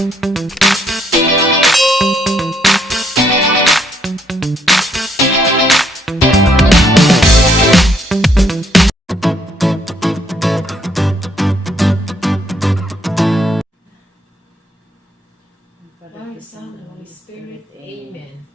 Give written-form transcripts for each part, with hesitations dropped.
Father, Son, and Holy Spirit. Amen.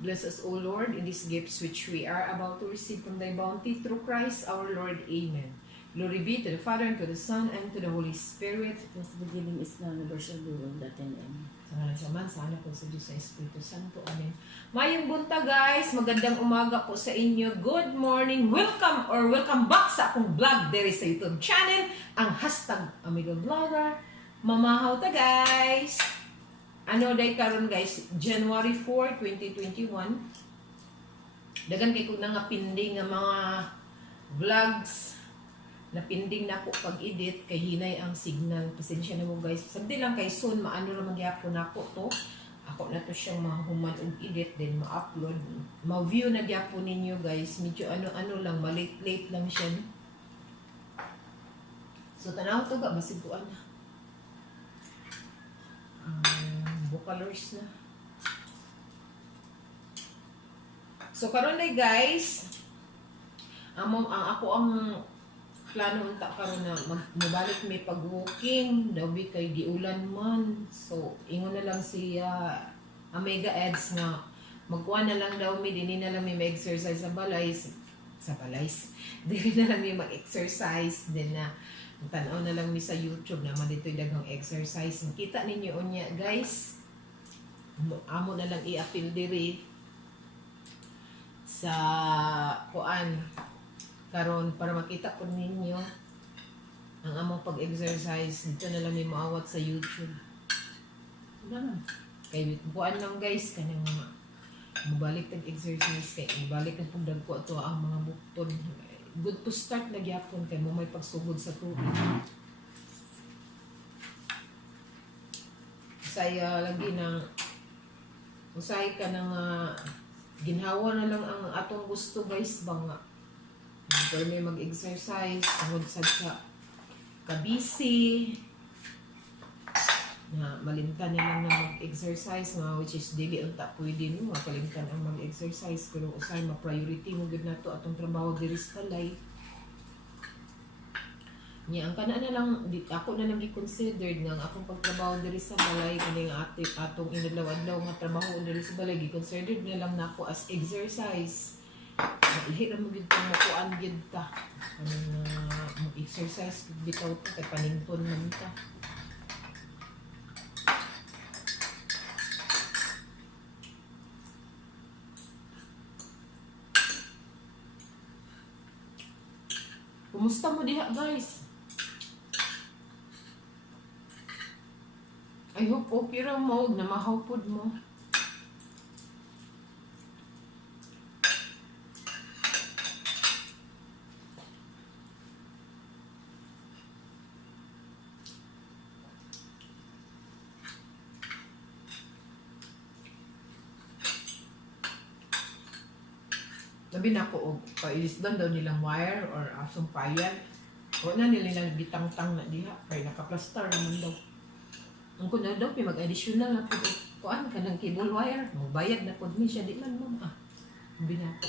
Bless us, O Lord, in these gifts which we are about to receive from Thy bounty through Christ our Lord. Amen. Glory be to the Father, and to the Son, and to the Holy Spirit. It was the beginning, is now, never shall be, world that and end. Sa ngalan sa Man, sa Anak, at sa Diyos, sa Espiritu Santo. Amen. Mayong bunta, guys. Magandang umaga po sa inyo. Good morning. Welcome back sa akong vlog there sa YouTube channel. Ang hashtag Amigo Vlogger. Mamahaw ta, guys. Ano day karon guys? January 4, 2021. Dagan kay ko na nga pinding nga mga vlogs. Napinding na ako pag-edit kay hinay ang signal. Pasensya na mo guys. Sabi lang kay soon maano na magyapon ako to. Ako na to siyang mahuman og edit then ma-upload. Ma-view na gyapon ninyo guys. Medyo ano lang, malate-late lang siya. So tanaw to ga basig ko ana. Colors na. So karon day guys, ako ang plano unta karon na mabalik may pag-walking, daw bi kay diulan man. So ingon na lang si Omega Ads nga magkuha na lang daw mi dinhi na lang mi mag-exercise sa balay. Dili na lang mi mag-exercise din na tanaw na lang mi sa YouTube naman dito'y daghang exercise. Kita ninyo unya guys. Amo na lang i-appeal diri sa kuan karon para makita po ninyo ang among pag-exercise. Dito na lang may maawat sa YouTube. Kay kuan lang guys kanang mabalik tag-exercise kay ibalik ang pagdagko ato ang mga bukton. Good to start na gyapon kay mo may pagsugod sa tubig. Saya lagi ng usahay ka ng ginhawa na lang ang atong gusto guys ba nga. Pwede may mag-exercise, tungod sa kabisi, na malintan nilang na mag-exercise which is dili unta pwede no, mapalintan ang mag-exercise pero usahay ma-priority mo gud nato atong trabaho diri sa balay. Nya ang kana na lang ako na lang gi-considered nga akong pagtrabaho diri sa balay kani nga atong inadlaw-adlaw nga trabaho diri sa balay gi-considered na lang nako as exercise. Lahi ra mo gid mo kuan gid ta. Ano mo exercise bitaw ta kay panington man ta. Kumusta mo diha guys? I hope okay ra mo na mahawpod mo. Sabi na ko, pailisdan daw nilang wire or asong payan. O na nila gitang-tang na diha. Kaya nakaplastar naman daw. Ang ko na daw, mag-additional na po. Kuan ka ng cable wire. Magbayad na po ni siya. Di man mo. Binato.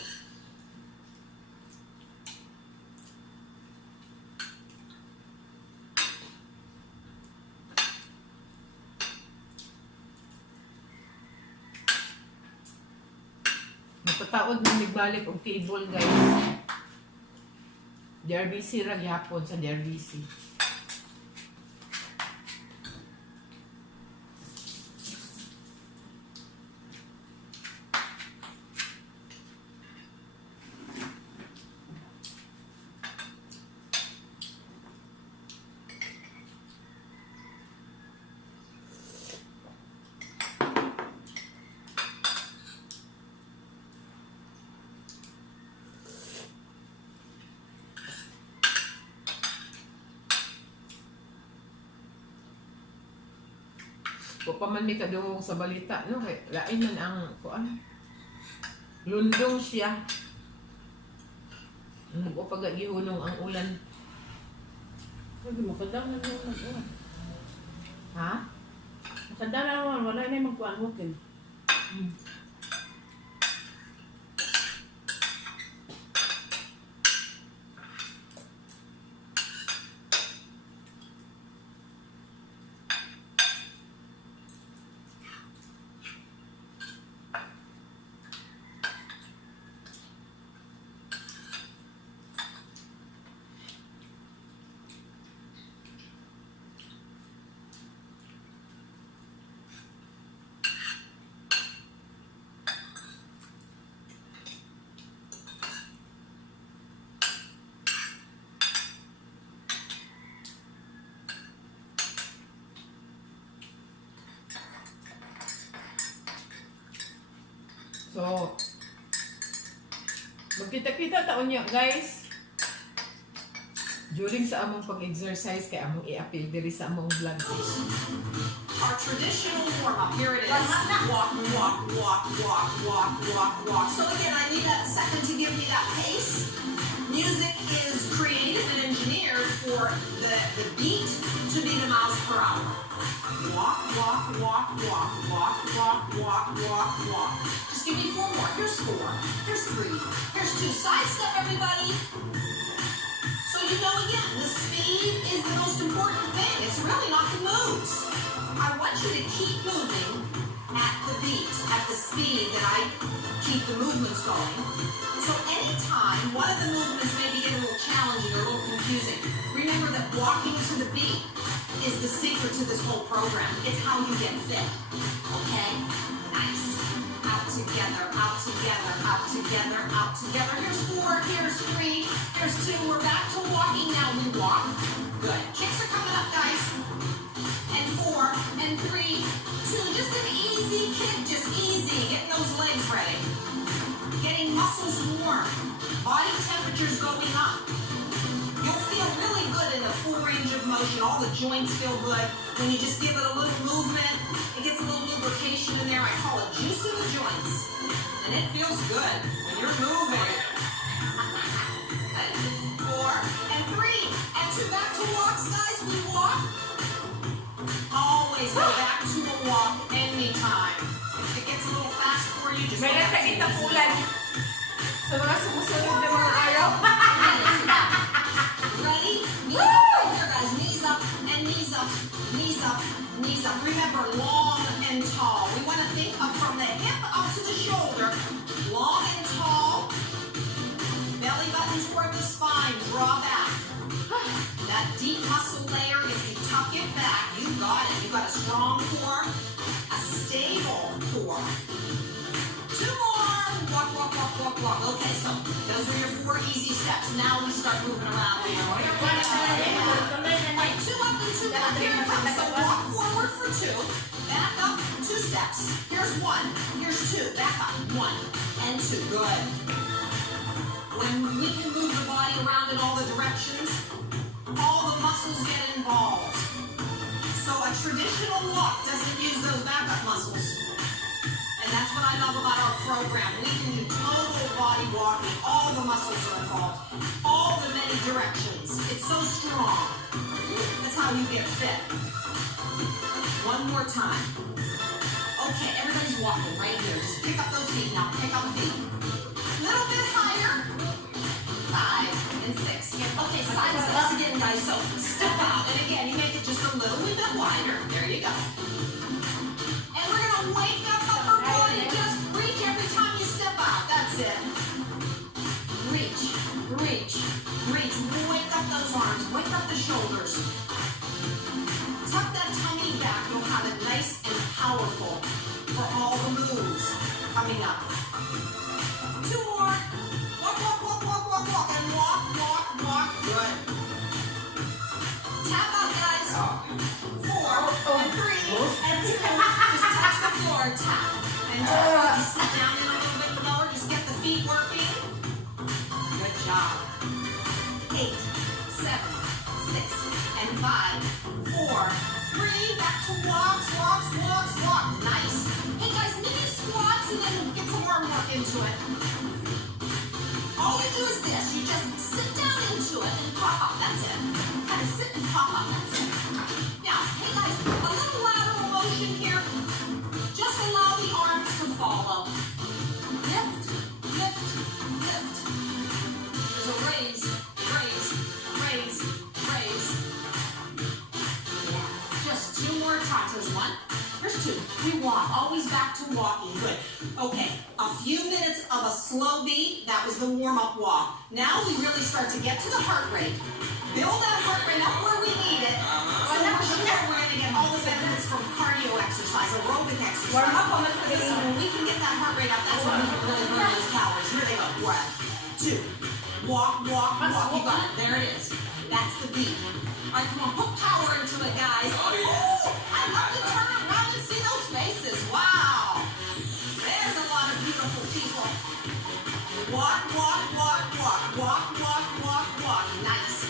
Napataod na nagbalik og cable guys. DRBC ra gyapon sa DRBC. O pa man may kadungog sa balita, no? Kay lain man ang kuan. Lundong siya. O pag gihunong ang ulan. Pwede mo kadang na naman. Ha? Tanda na naman, wala na yung magkuhan mo, Kim. So, magkita-kita taon niyo, guys. During sa among pag-exercise, kaya among i-appeal diri sa among vlog session. Our traditional warm-up, here it is. Walk, walk, walk, walk, walk, walk, walk. So again, I need that second to give me that pace. Music is created and engineered for the beat to be the miles per hour. Walk, walk, walk, walk, walk, walk, walk, walk, walk. Just give me 4 more. Here's 4. Here's 3. Here's 2. Side step, everybody. So you know again, the speed is the most important thing. It's really not the moves. I want you to keep moving at the beat, at the speed that I keep the movements going. So anytime one of the movements may be getting a little challenging or a little confusing, remember that walking to the beat is the secret to this whole program. It's how you get fit. Okay? Nice. Out together, out together, out together, out together. Here's 4, here's 3, here's 2. We're back to walking now. We walk. Good. Kicks are coming up, guys. And 4, and 3, 2. Just an easy kick, just easy. Getting those legs ready. Getting muscles warm. Body temperature's going up. You'll feel really good in the full range of motion. All the joints feel good. When you just give it a little movement, it gets a little lubrication in there. I call it juice in the joints. And it feels good when you're moving. 4, and 3, and 2. Back to walks, guys. We walk. Always go back to a walk anytime. If it gets a little fast for you, just go May back to nakita a ulan sa mga sumusunod na mga araw. Ready? Knees up right here, guys. Knees up and knees up, knees up, knees up. Remember, long and tall. We want to think of from the hip up to the shoulder. Long and tall. Belly button toward the spine. Draw back. That deep muscle layer, if you tuck it back, you got it. You got a strong core, a stable core. 2 more. Walk, walk, walk, walk, walk. Okay, so those were your 4 easy steps. Now we start moving around here. Here we go. Right, 2 up and 2 back. Here it comes. So walk forward for 2. Back up 2 steps. Here's 1. Here's 2. Back up. 1 and 2. Good. When we can move the body around in all the directions, all the muscles get involved. So a traditional walk doesn't use those backup muscles. And that's what I love about our program. We can do total body walking. All the muscles are involved. All the many directions. It's so strong. That's how you get fit. 1 more time. Okay, everybody's walking right here. Just pick up those feet now. Pick up feet. Little bit higher. 5 and 6. Okay, side steps again, guys. So step out. And again, you make it just a little bit wider. There you go. And we're going to wake up upper body. Just reach every time you step out. That's it. Reach, reach, reach. Wake up those arms. Wake up the shoulders. Tuck that tummy back. You'll have it nice and powerful for all the moves coming up. 2 more. Walk, walk, walk, walk, walk, walk. And walk, walk, walk. Good. Tap out, guys. 4 and 3 and 2. Just touch the floor. Tap. And tap. You sit down in a little bit lower. Just get the feet working. Good job. 8, 7, 6, and 5, 4, 3. Back to walks, walks, walks, walk. Nice. Hey, guys, mini squats and then get some more work into it. All you do is this. You just sit down into it and pop up. That's it. Kind of sit and pop up. That's it. Now, hey guys, a little lateral motion here. 2 more tatas. 1. There's 2. We walk. Always back to walking. Good. Okay. A few minutes of a slow beat. That was the warm-up walk. Now we really start to get to the heart rate. Build that heart rate up where we need it. So we're going to get all the benefits from cardio exercise, aerobic exercise. Warm up on the So when we can get that heart rate up, that's when we can really burn those calories. Here they go. 1, 2. Walk, walk, walk. You got it. There it is. That's the beat. All right, come on. Put power into it, guys. Oh, I love to turn around and see those faces. Wow. There's a lot of beautiful people. Walk, walk, walk, walk. Walk, walk, walk, walk. Nice.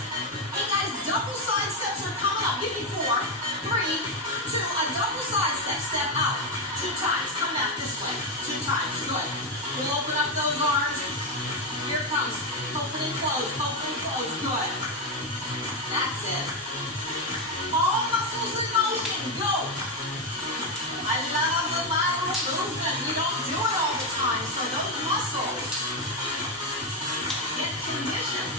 Hey, guys, double side steps are coming up. Give me 4, 3, 2. A double side step. Step out. 2 times. Come back this way. 2 times. Good. We'll open up those arms. Here it comes. Open and close. Open and close. Good. That's it. All muscles in motion. Go. I love the lateral movement. We don't do it all the time, so those muscles get conditioned.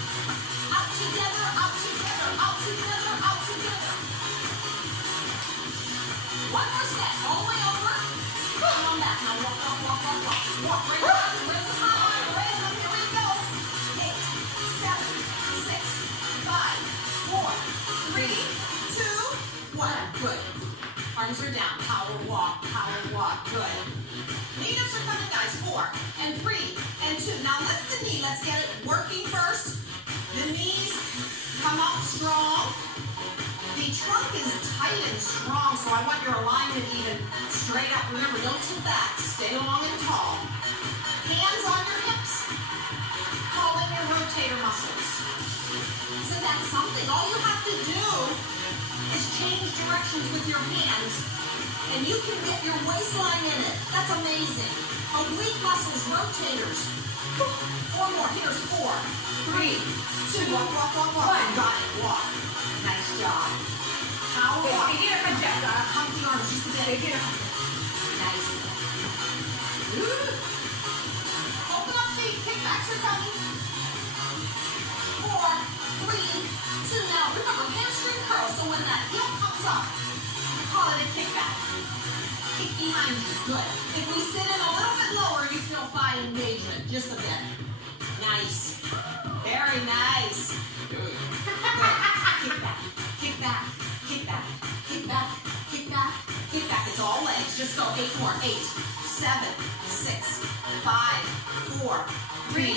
Out together, out together, out together, out together. 1 more set. All the way over. Come on back. Now walk, walk, walk, walk, walk. Walk. Raise up. Raise up high. Raise up. Here we go. 8, 7, 6, 5, 4, 3, 2, 1. Good. Arms are down. Power walk. Power walk. Good. Knee-ups are coming, guys. 4 and 3 and 2. Now lift the knee. Let's get it working first. The knees come up strong. The trunk is tight and strong, so I want your alignment even straight up. Remember, don't tilt back. Stay long and tall. Hands on your hips. Call in your rotator muscles. Isn't that something? All you have to do is change directions with your hands, and you can get your waistline in it. That's amazing. Oblique muscles, rotators. 4 more. Here's 4, 3, 2. Walk, walk, walk, walk. Got it. Walk. Nice job. Power walk. Hump the arms just a bit. Nice. Open up feet. Kickbacks are coming. 4, 3, 2. Now remember, hamstring curl. So when that heel comes up, call it a kickback. Kick behind you. Good. If we sit in a little bit lower, you feel thigh engagement. Just a bit. Nice. Very nice. Good. Kick back. Kick back. Kick back. Kick back. Kick back. Kick back. It's all legs. Just go. 8 more. 8, 7, 6, 5, 4, 3.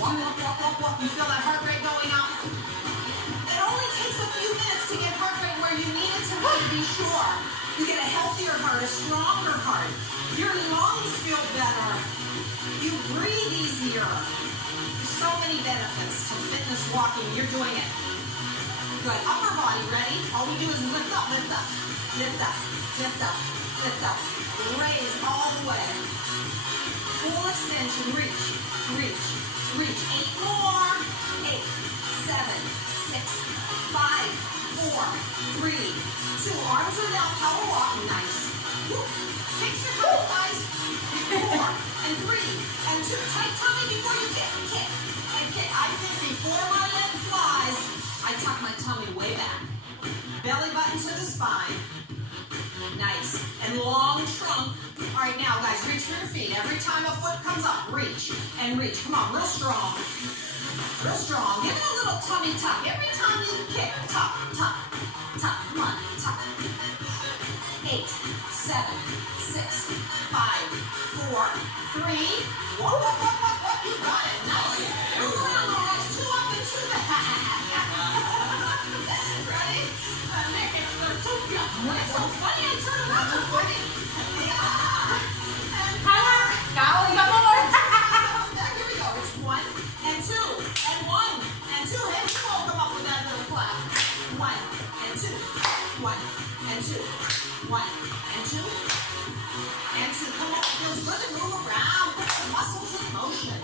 Walk, walk, walk, walk, walk. You feel that heart rate going up? It only takes a few minutes to get heart rate where you need it to be sure. You get a healthier heart, a stronger heart. Your lungs feel better. You breathe easier. There's so many benefits to fitness walking. You're doing it. Good. Upper body, ready? All we do is lift up, lift up, lift up, lift up, lift up. Raise all the way. Full extension. Reach, reach, reach. 8 more. 8, 7, 6, 5, 4, 3, 2. Arms are down. Power walk. Nice. Woo. Kicks are coming, guys. 4 and 3 and 2. Tight tummy before you kick. Kick and kick. I think before my leg flies, I tuck my tummy way back. Belly button to the spine. Nice. And long trunk. All right, now, guys, reach for your feet. Every time a foot comes up, reach and reach. Come on, real strong. Real strong. Give it a little tummy tuck. Every time you kick, tuck, tuck, tuck. Come on, tuck. 8, 7, 6, 5, 4, 3. Walk, walk, walk, walk, walk. You got it. Nice. Move around, all right. 2 up and 2 back. Ready? Nick, it's the 2 jump. It's so funny. I turn around. It's funny. Power. Now we got more. Here we go. It's 1 and 2 and 1 and 2. Hey, we all come up with that little clap. 1 and 2. 1 and 2. 1 and 2 and 2. Come on, it feels good to move around. Put the muscles in motion.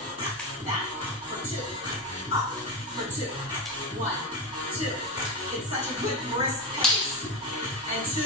Back for 2. Up for 2. 1, 2. It's such a good brisk pace. And 2